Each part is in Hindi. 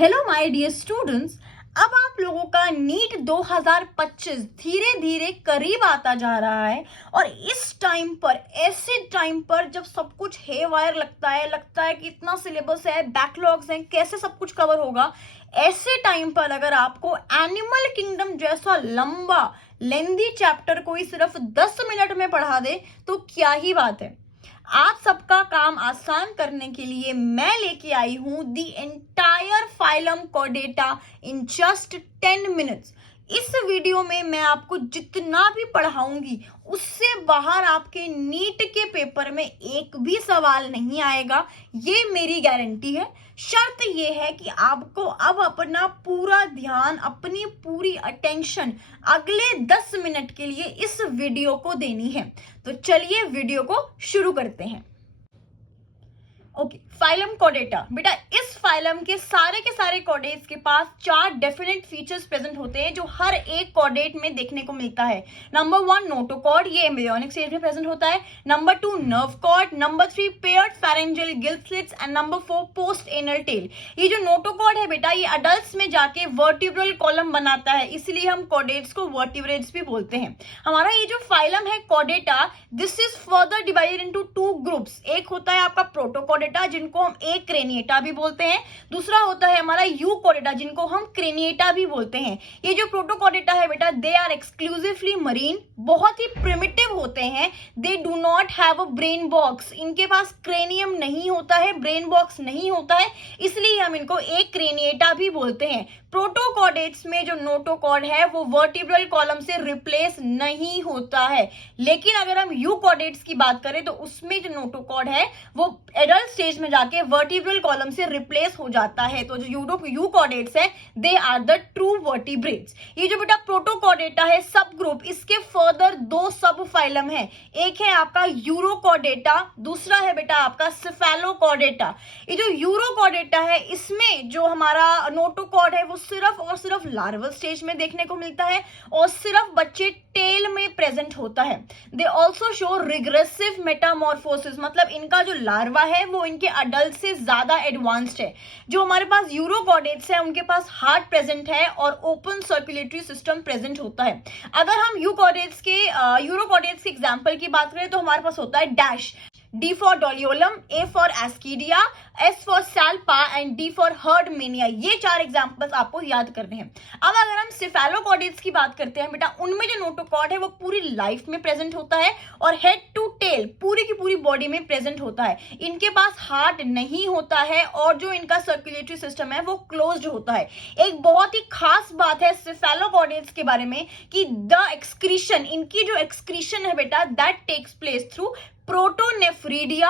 Hello my dear students. अब आप लोगों का नीट 2025 धीरे धीरे करीब आता जा रहा है और इस टाइम पर, ऐसे टाइम पर जब सब कुछ हेवायर लगता है कि इतना सिलेबस है, बैकलॉग्स हैं, कैसे सब कुछ कवर होगा। ऐसे टाइम पर अगर आपको एनिमल किंगडम जैसा लंबा लेंदी चैप्टर कोई सिर्फ 10 मिनट में पढ़ा दे तो क्या ही बात है। आप सबका काम आसान करने के लिए मैं लेके आई हूं दी एंटायर फाइलम कोडेटा इन जस्ट 10 मिनट्स। इस वीडियो में मैं आपको जितना भी पढ़ाऊंगी उससे बाहर आपके नीट के पेपर में एक भी सवाल नहीं आएगा, ये मेरी गारंटी है। शर्त ये है कि आपको अब अपना पूरा ध्यान, अपनी पूरी अटेंशन अगले 10 मिनट के लिए इस वीडियो को देनी है। तो चलिए वीडियो को शुरू करते हैं। ओके, फाइलम कोडेटा। बेटा इस फाइलम के सारे कोडेट्स के पास 4 डेफिनेट फीचर्स प्रेजेंट होते हैं जो हर एक कोडेट में देखने को मिलता है। नंबर 1 नोटोकॉर्ड, ये एम्ब्रियोनिक स्टेज में प्रेजेंट होता है। Number 2 nerve cord, number 3 paired pharyngeal गिल्ट slits and number 4 post anal tail. ये जो नोटोकॉर्ड है बेटा, ये अडल्ट्स में जाके वर्टिब्रल कॉलम बनाता है, इसलिए हम कोडेट्स को वर्टिब्रेट्स भी बोलते हैं। हमारा ये जो फाइलम है कोडेटा, this is further divided into 2 groups. एक होता है आपका प्रोटोकोडेटा जिनको हम एक क्रेनिएटा भी बोलते हैं, दूसरा होता है हमारा यूकोडेटा जिनको हम क्रेनिएटा भी बोलते हैं। ये जो प्रोटोकोडेटा है बेटा, दे आर एक्सक्लूसिवली मरीन, बहुत ही प्रिमिटिव होते हैं। दे do not have a brain box, इनके पास क्रेनियम नहीं होता है, ब्रेन बॉक्स नहीं होता है, इसलिए हम इनको एक क्रेनिएटा भी बोलते हैं। प्रोटोकोडेट्स में जो नोटोकॉर्ड है वो वर्टिब्रल कॉलम से रिप्लेस नहीं होता है, लेकिन अगर हम यूकोडेट्स की बात करें तो उसमें जो नोटोकॉर्ड है वो एडल्ट स्टेज में जाके वर्टिब्रल कॉलम से रिप्लेस हो जाता है। तो जो यूकोडेट्स है they are the true vertebrates. ये जो बेटा प्रोटोकोडेटा है सब ग्रुप, इसके फर्दर 2 सब फाइलम है। एक है आपका यूरोकोडेटा, दूसरा है बेटा आपका सिफेलोकोडेटा। ये जो यूरोकोडेटा है इसमें जो हमारा नोटोकॉर्ड है वो सिर्फ और सिर्फ लार्वल स्टेज में देखने को मिलता है और सिर्फ बच्चे टेल में प्रेजेंट होता है। They also show regressive Metamorphosis, मतलब इनका जो लार्वा है वो इनके अडल्ट से ज्यादा एडवांस्ड है। जो हमारे पास यूरोकोडेट्स है उनके पास हार्ट प्रेजेंट है और ओपन सर्कुलेटरी सिस्टम प्रेजेंट होता है। अगर हम यूरोकोडेट्स के एग्जांपल की बात करें तो हमारे पास होता है dash, D for Doliolum, A for Ascidia, S for Salpa and D for Herdmania. ये 4 एग्जांपल्स आपको याद करने हैं। अब अगर हम सिफेलोकोडेट्स की बात करते हैं बेटा, उनमें जो नोटोकॉर्ड है वो पूरी लाइफ में प्रेजेंट होता है और हेड टू टेल पूरी की पूरी बॉडी में प्रेजेंट होता है। इनके पास हार्ट नहीं होता है और जो इनका सर्कुलेटरी सिस्टम है वो क्लोज्ड होता है। एक बहुत ही खास बात है सिफेलोकोडेट्स के बारे में कि द एक्सक्रीशन, इनकी जो एक्सक्रीशन है बेटा, that takes place through protonephridia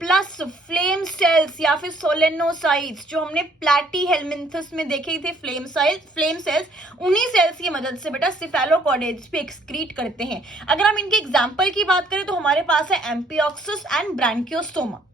plus flame cells या फिर सोलेनोसाइट्स। जो हमने प्लैटीहेलमिन्थस में देखे थे फ्लेम सेल्स, उन्हीं सेल्स की मदद से बेटा सिफेलोकोडेट्स भी एक्सक्रीट करते हैं। अगर हम इनके एग्जांपल की बात करें तो हमारे पास है एम्पियोक्सिस एंड ब्रांकियोस्टोमा।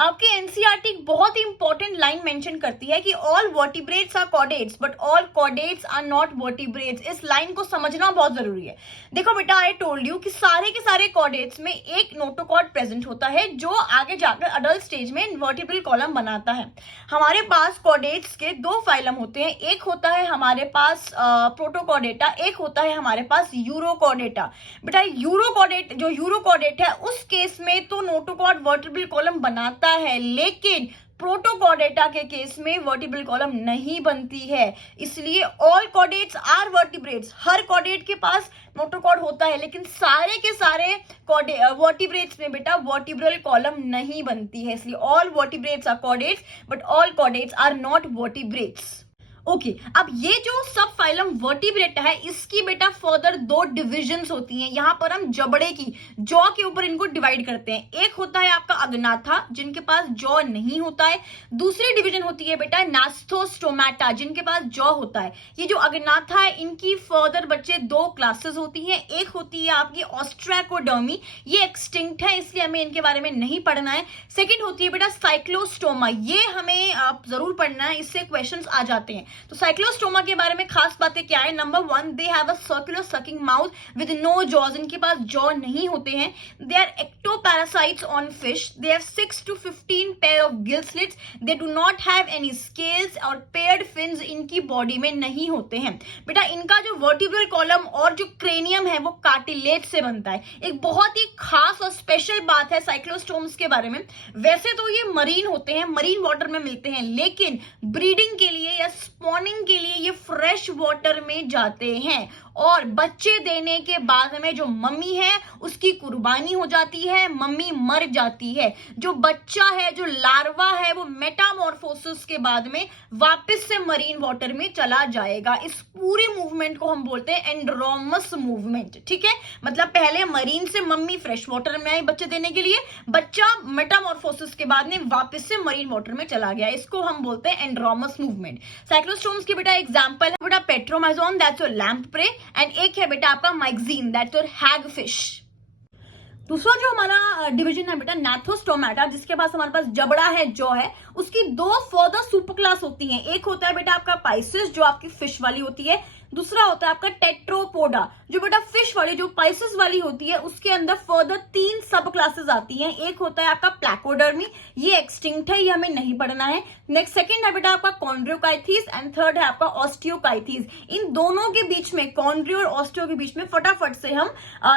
आपके एनसीईआरटी बहुत ही इंपॉर्टेंट लाइन मेंशन करती है कि all vertebrates are chordates but all chordates are not vertebrates. इस लाइन को समझना बहुत जरूरी है। देखो बेटा, आई टोल्ड यू कि सारे के सारे कॉडेट्स में एक नोटोकॉर्ड प्रेजेंट होता है जो आगे जाकर अडल्ट स्टेज में वर्टिब्रल कॉलम बनाता है। हमारे पास कॉडेट्स के 2 फाइलम होते हैं, एक होता है हमारे पास प्रोटोकोडेटा, एक होता है हमारे पास यूरोकोडेटा। बेटा यूरोकोडेट है उस केस में तो नोटोकॉर्ड वर्टिब्रल कॉलम बनाता है, लेकिन प्रोटोकोडेटा के केस में वर्टिब्रल कॉलम नहीं बनती है। इसलिए ऑल कॉडेट्स आर वर्टिब्रेट्स। हर कॉडेट के पास नोटोकॉर्ड होता है, लेकिन सारे के सारे वर्टिब्रेट्स में बेटा वर्टिब्रल कॉलम नहीं बनती है। इसलिए all vertebrates are chordates but all chordates are not vertebrates. Okay, अब ये जो सब फाइलम वर्टिब्रेट है इसकी बेटा फर्दर 2 डिविजन्स होती हैं। यहां पर हम जबड़े की, जॉ के ऊपर इनको डिवाइड करते हैं। एक होता है आपका अग्नाथा जिनके पास जॉ नहीं होता है, दूसरी डिवीजन होती है बेटा नास्थोस्टोमाटा जिनके पास जॉ होता है। ये जो अग्नाथा है इनकी फर्दर बच्चे 2 क्लासेस होती हैं। एक होती है आपकी ऑस्ट्रैकोडर्मी, ये एक्सटिंक्ट है इसलिए हमें इनके बारे में नहीं पढ़ना है। सेकेंड होती है बेटा साइक्लोस्टोमा, ये हमें आप जरूर पढ़ना है, इससे क्वेश्चंस आ जाते हैं। तो साइक्लोस्टोमा के बारे में खास बातें क्या है? Number 1, they have a circular sucking mouth with no jaws, इनके पास जॉ नहीं होते हैं। They are ectoparasites on fish, they have 6 to 15 pair of gill slits, they do not have any scales और पेयर्ड फिन्स इनकी बॉडी में नहीं होते हैं। बेटा इनका जो वर्टिब्रल कॉलम और जो क्रेनियम है वो कार्टिलेज से बनता है। एक बहुत ही खास और स्पेशल बात है साइक्लोस्टोम्स के बारे में, वैसे तो ये मरीन होते हैं, मरीन वाटर में मिलते हैं, लेकिन ब्रीडिंग के लिए या स्पॉनिंग के लिए ये फ्रेश वाटर में जाते हैं और बच्चे देने के बाद में जो मम्मी है उसकी कुर्बानी हो जाती है, मम्मी मर जाती है। जो बच्चा है, जो लार्वा है, वो मेटामॉर्फोसिस के बाद में वापस से मरीन वाटर में चला जाएगा। इस पूरी मूवमेंट को हम बोलते हैं एंड्रोमस मूवमेंट, ठीक है। मतलब पहले मरीन से मम्मी फ्रेश वाटर में आई बच्चे देने के लिए, बच्चा मेटामॉर्फोसिस के बाद में वापस से मरीन वाटर में चला गया, इसको हम बोलते हैं एंड्रोमस मूवमेंट। साइक्लोस्टोम्स की बेटा एग्जांपल है बेटा Petromyzon, that's your lamprey, and एक है बेटा आपका Myxine, that's your hagfish. दूसरा जो हमारा डिवीजन है बेटा नाथोस्टोमाटा, जिसके पास हमारे पास जबड़ा है, जॉ है, उसकी दो फर्दर सुपर क्लास होती हैं। एक होता है बेटा आपका पाइसिस जो आपकी फिश वाली होती है, दूसरा होता है आपका टेट्रोपोडा जो बेटा फिश वाली, जो पाइसिस वाली होती है उसके अंदर फर्दर 3 सब क्लासेस आती हैं। एक होता है आपका प्लैकोडर्मी, ये एक्सटिंक्ट है, ये हमें नहीं पढ़ना है। नेक्स्ट सेकंड है बेटा आपका कॉन्ड्रियोकाइथिस एंड थर्ड है आपका ऑस्टियोकाइथिस। इन दोनों के बीच में, कॉन्ड्रियो और ऑस्टियो के बीच में फटाफट से हम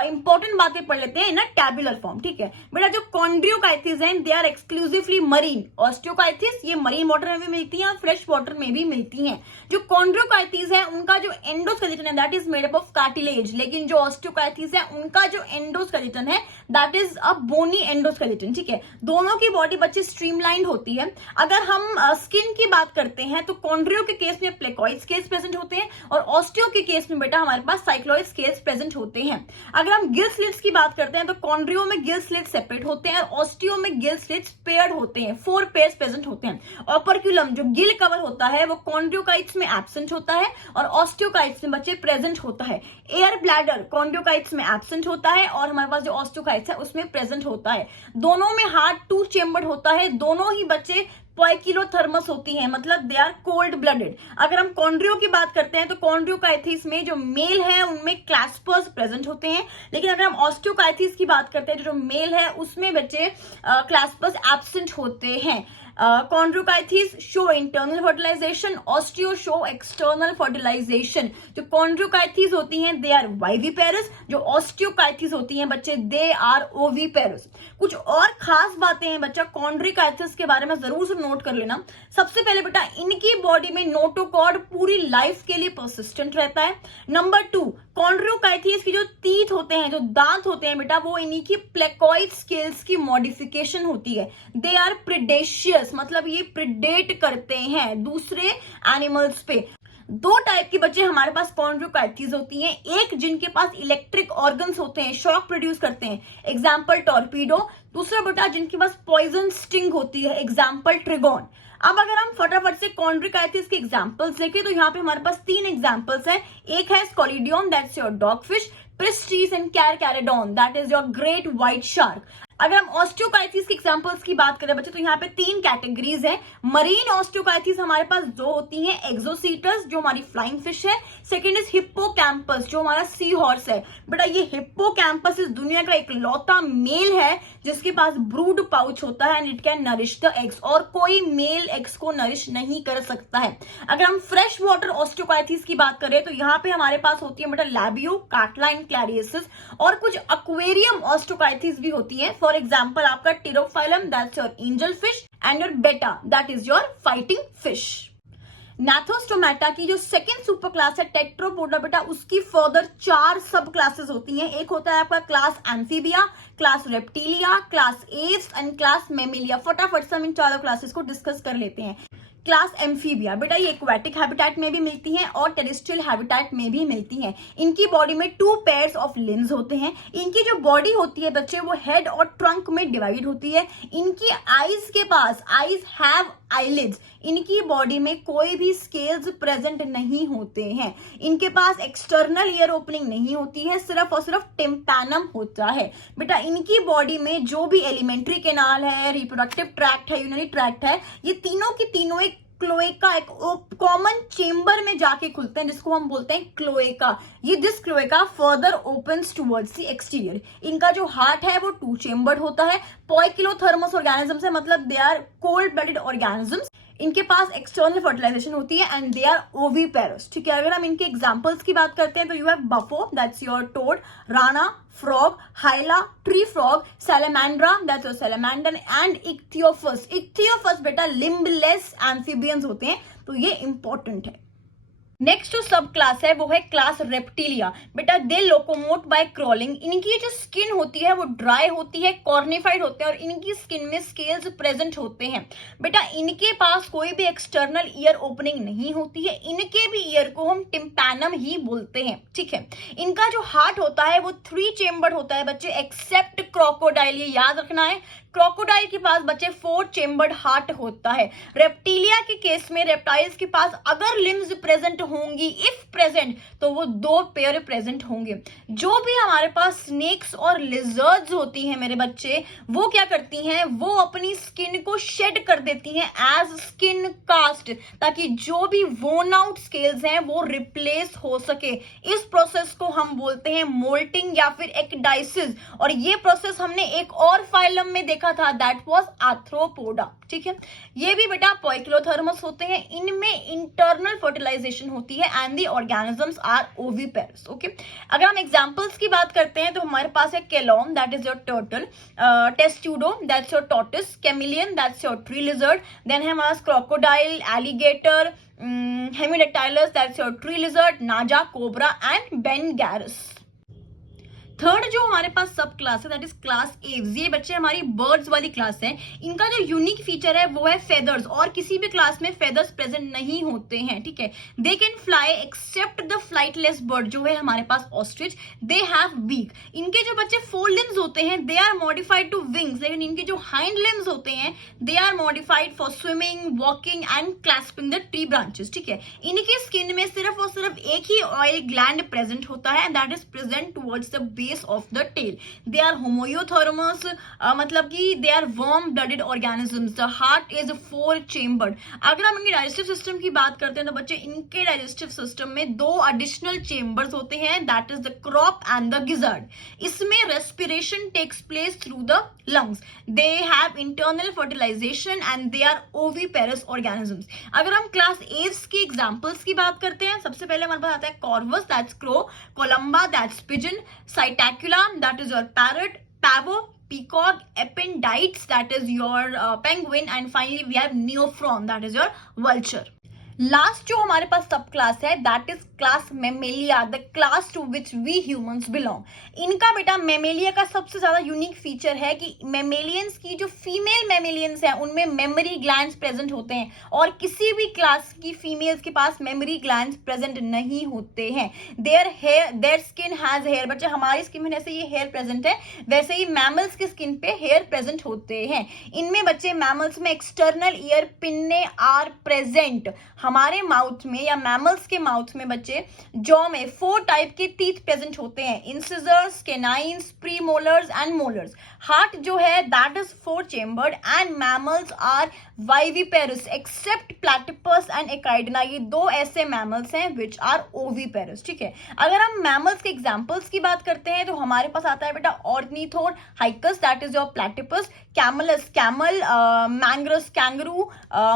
इंपॉर्टेंट बातें पढ़ लेते हैं इन अ टैबुलर फॉर्म, ठीक है बेटा। जो कॉन्ड्रियोकाइथिस है दे आर एक्सक्लूसिवली मरीन, ऑस्टियोकाइथिस ये मरीन वाटर में भी मिलती है और फ्रेश वाटर में भी मिलती है। जो कॉन्ड्रियोकाइथिस है उनका जो एंडोस्केलेटन है that is made up of cartilage, लेकिन जो ऑस्टियोकाइथिस है उनका जो एंडोस्केलेटन है that is a bony endoskeleton, ठीक है। दोनों की बॉडी बच्चे स्ट्रीमलाइंड होती है। अगर हम स्किन की बात करते हैं तो कॉन्ड्रियो के केस में प्लेकोइड स्केल्स प्रेजेंट होते हैं और ऑस्टियो के केस में बेटा हमारे पास साइक्लोइड स्केल्स प्रेजेंट होते हैं। अगर हम गिल स्लिट्स की बात करते हैं तो कॉन्ड्रियो में गिल स्लिट्स सेपरेट होते हैं और ऑस्टियो में गिल स्लिट्स पेयर्ड होते हैं, 4 पेयर्स प्रेजेंट होते हैं। ऑपरक्यूलम जो गिल कवर होता है वो कॉन्ड्रियोकाइट्स में एब्सेंट होता है और ऑस्टियोकाइट्स में बच्चे प्रेजेंट होता है। एयर ब्लैडर कॉन्ड्रियोकाइट्स में एब्सेंट होता है और हमारे पास जो ऑस्टियोकाइट्स है उसमें प्रेजेंट होता है। दोनों में हार्ट 2 चेम्बर्ड होता है, दोनों ही बच्चे पोइकिलोथर्मस होती हैं, मतलब दे आर कोल्ड ब्लडेड। अगर हम कॉन्ड्रियो की बात करते हैं तो कॉन्ड्रियोकाइथिस में जो मेल है उनमें क्लैस्पर्स प्रेजेंट होते हैं, लेकिन अगर हम ऑस्टियोकाइथिस की बात करते हैं जो मेल है उसमें बच्चे क्लैस्पर्स एब्सेंट होते हैं। Chondrichthyes show internal fertilisation, osteo show external fertilisation. जो कॉन्ड्रियोकाइथिस होती हैं दे आर वाइविपेरस, जो ऑस्टियोकाइथिस होती हैं बच्चे दे आर ओविपेरस। कुछ और खास बातें हैं बच्चा कॉन्ड्रियोकाइथिस के बारे में जरूर से नोट कर लेना। सबसे पहले बेटा इनकी बॉडी में नोटोकॉर्ड पूरी लाइफ के लिए परसिस्टेंट रहता है। नंबर 2, कॉन्ड्रियोकाइथिस की जो टीथ होते हैं, जो दांत होते हैं बेटा, वो इन्हीं की प्लेकोइड स्केल्स की मॉडिफिकेशन होती है। दे आर प्रिडेशियस, मतलब ये प्रिडेट करते हैं दूसरे एनिमल्स पे। 2 टाइप के बच्चे हमारे पास कॉन्ड्रियोकाइथिस होती हैं, एक जिनके पास इलेक्ट्रिक ऑर्गन्स होते हैं, शॉक प्रोड्यूस करते हैं, एग्जाम्पल टॉर्पीडो। दूसरा बेटा जिनके पास पॉइजन स्टिंग होती है, एग्जाम्पल ट्रिगोन। अब अगर हम फटाफट से कॉन्ड्रियोकाइथिस के एग्जांपल्स देखें तो यहाँ पे हमारे पास 3 एग्जांपल्स हैं। एक है Scoliodon, that's your dogfish, Pristis and Carcharodon, that is your great white shark. अगर हम ऑस्टियोकाइथिस के एग्जांपल्स की बात करें बच्चे तो यहाँ पे 3 कैटेगरीज है। मरीन ऑस्टियोकाइथिस हमारे पास 2 होती हैं, एक्सोसीटस जो हमारी फ्लाइंग फिश है, सेकंड इज हिप्पोकैम्पस जो हमारा सी हॉर्स है। बेटा ये हिप्पोकैम्पस इस दुनिया का इकलौता मेल है जिसके पास ब्रूड पाउच होता है and it can nourish the eggs, और कोई मेल एग्स को नरिश नहीं कर सकता है। अगर हम फ्रेश वाटर ऑस्टियोकाइथिस की बात करें तो यहाँ पे हमारे पास होती है बेटा लैबियो, काटलाइन, क्लैरियसिस, और कुछ एक्वेरियम ऑस्टियोकाइथिस भी होती है। फॉर एग्जाम्पल आपका Pterophyllum, that's your angel fish, and your Betta that is your fighting fish. Gnathostomata की जो सेकेंड सुपर क्लास है टेट्रोपोडा बेटा, उसकी फर्दर 4 सब क्लासेस होती हैं। एक होता है आपका class amphibia, class reptilia, class Aves and class Mammalia. फटाफट से हम इन 4 क्लासेस को डिस्कस कर लेते हैं। क्लास एम्फीबिया बेटा ये एक्वेटिक हैबिटेट में भी मिलती हैं और टेरेस्ट्रियल हैबिटेट में भी मिलती हैं। इनकी बॉडी में 2 पेयर्स ऑफ लिम्स होते हैं। इनकी जो बॉडी होती है बच्चे वो हेड और ट्रंक में डिवाइड होती है। इनकी आईज के पास, आईज हैव आईलिड्स, इनकी बॉडी में कोई भी स्केल्स प्रेजेंट नहीं होते हैं। इनके पास एक्सटर्नल ईयर ओपनिंग नहीं होती है, सिर्फ और सिर्फ टिम्पैनम होता है। बेटा इनकी बॉडी में जो भी एलिमेंट्री कैनाल है, रिप्रोडक्टिव ट्रैक्ट है, यूरिनरी ट्रैक्ट है, ये तीनों की तीनों एक क्लोएका, एक कॉमन चेम्बर में जाके खुलते हैं जिसको हम बोलते हैं क्लोएका। ये this cloaca further opens towards the exterior. इनका जो हार्ट है वो 2 चेम्बर्ड होता है। पोइकिलोथर्मस ऑर्गेनिजम्स है, मतलब they are cold blooded organisms. इनके पास एक्सटर्नल फर्टिलाइजेशन होती है एंड दे आर ओविपेरस, ठीक है। अगर हम इनके एग्जांपल्स की बात करते हैं तो you have Bufo, that's your toad, Rana frog, Hyla tree frog, Salamandra that's your salamander and Ichthyophis. Ichthyophis बेटा लिम्बलेस एम्फीबियंस होते हैं, तो ये इंपॉर्टेंट है। नेक्स्ट जो सब क्लास है वो है क्लास रेप्टिलिया। बेटा दे लोकोमोट बाय क्रॉलिंग। इनकी जो स्किन होती है वो ड्राई होती है, कॉर्निफाइड होते हैं और इनकी स्किन में स्केल्स प्रेजेंट होते हैं। बेटा इनके पास कोई भी एक्सटर्नल ईयर ओपनिंग नहीं होती है, इनके भी ईयर को हम टिम्पैनम ही बोलते हैं, ठीक है। इनका जो हार्ट होता है वो 3 चेम्बर्ड होता है बच्चे, एक्सेप्ट क्रोकोडाइल, ये याद रखना है। क्रोकोडाइल के पास बच्चे 4 चेम्बर्ड हार्ट होता है। रेप्टिलिया के केस में रेप्टाइल्स के पास अगर लिम्स प्रेजेंट होंगी, इफ प्रेजेंट, तो वो 2 पेयर प्रेजेंट होंगे। जो भी हमारे पास स्नेक्स और लिजर्ड्स होती हैं मेरे बच्चे, वो क्या करती हैं, वो अपनी स्किन को शेड कर देती हैं एज स्किन कास्ट, ताकि जो भी वोन आउट स्केल्स हैं वो रिप्लेस हो सके। इस प्रोसेस को हम बोलते हैं मोल्टिंग या फिर एक्डाइसिस, और ये प्रोसेस हमने एक और फाइलम में देखा था, दैट वाज आर्थ्रोपोडा, ठीक है। ये भी बेटा पोइकिलोथर्मस होते हैं, इनमें इंटरनल फर्टिलाइजेशन होती है and the organisms are oviparous, okay. अगर हम एग्जांपल्स की बात करते हैं तो हमारे पास है Chelone, that is your turtle, Testudo that's your tortoise, Chamaeleon that's your tree lizard, then है हमारा crocodile, alligator, Hemidactylus that's your tree lizard, Naja, cobra and Bungarus. Third जो हमारे पास सब क्लास है दैट इज क्लास एव्स। ये बच्चे हमारी बर्ड्स वाली क्लास है। इनका जो यूनिक फीचर है वो है फेदर्स, और किसी भी क्लास में फेदर्स प्रेजेंट नहीं होते हैं, ठीक है। They can fly except the flightless bird जो है हमारे पास ऑस्ट्रिच, दे हैव बीक। इनके जो बच्चे 4 लिम्स होते हैं they are modified to wings, लेकिन इनके जो हाइंड लिम्स होते हैं they are modified for swimming, walking and clasping the tree branches, ठीक है। इनकी स्किन में सिर्फ और सिर्फ एक ही ऑयल ग्लैंड प्रेजेंट होता है and that is present towards the base of the tail. They are homoeothermous, मतलब कि they are warm blooded organisms. The heart is 4 chambered. अगर हम इनके डाइजेस्टिव सिस्टम की बात करते हैं तो बच्चे इनके डाइजेस्टिव सिस्टम में 2 एडिशनल चेम्बर्स होते हैं, that is the crop and the gizzard. इसमें respiration takes place through the lungs. They have internal fertilisation and they are oviparous organisms. अगर हम क्लास एव्स की एग्जांपल्स की बात करते हैं, सबसे पहले हमारे पास आता है Corvus, that's crow, Columba that's pigeon, Psittacula that is your parrot, pavo, peacock, ependites that is your penguin, and finally we have neophron that is your vulture. Last जो हमारे पास सब क्लास है that is class mammalia, the class to which we humans belong. इनका बेटा मेमेलिया का सबसे ज्यादा यूनिक फीचर है कि मेमेलियंस की जो फीमेल मेमेलियंस हैं उनमें मेमोरी ग्लैंड्स प्रेजेंट होते हैं, और किसी भी क्लास की फीमेल्स के पास मेमोरी ग्लैंड्स प्रेजेंट नहीं होते हैं। देयर स्किन हैज हेयर, बच्चे हमारी स्किन में जैसे ये हेयर प्रेजेंट है वैसे ही मैमल्स की स्किन पे हेयर प्रेजेंट होते हैं। इनमें बच्चे मैमल्स में एक्सटर्नल ईयर पिन्ने आर प्रेजेंट। हमारे माउथ में या मैमल्स के माउथ में बच्चे जॉ में 4 टाइप के टीथ प्रेजेंट होते हैं, incisors, canines, premolars and molars. Heart जो है that is 4 chambered and mammals are viviparous except platypus and echidna. ये 2 ऐसे मैमल्स हैं विच आर ओविपेरस, ठीक है। अगर हम मैमल्स के एग्जांपल्स की बात करते हैं तो हमारे पास आता है बेटा Ornithorhynchus that is your platypus, Camelus camel, Macropus kangaroo,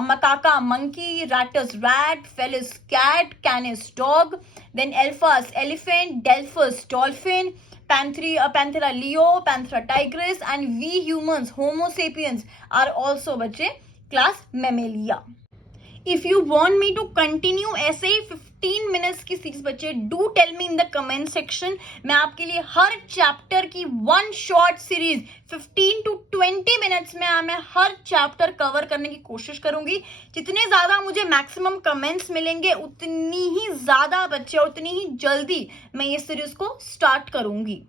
Macaca monkey, Rattus rat, felis cat, canis dog, then alphas elephant, delphus dolphin, Panthera leo, Panthera tigris, and we humans Homo sapiens are also बच्चे class Mammalia. If you want me to continue ऐसे ही 15 मिनट्स की सीरीज बच्चे, do tell me in the comment section. मैं आपके लिए हर चैप्टर की 1 शॉर्ट सीरीज 15 to 20 मिनट्स में मैं हर चैप्टर कवर करने की कोशिश करूंगी। जितने ज्यादा मुझे मैक्सिमम कमेंट्स मिलेंगे उतनी ही ज्यादा बच्चे, उतनी ही जल्दी मैं ये सीरीज को स्टार्ट करूंगी।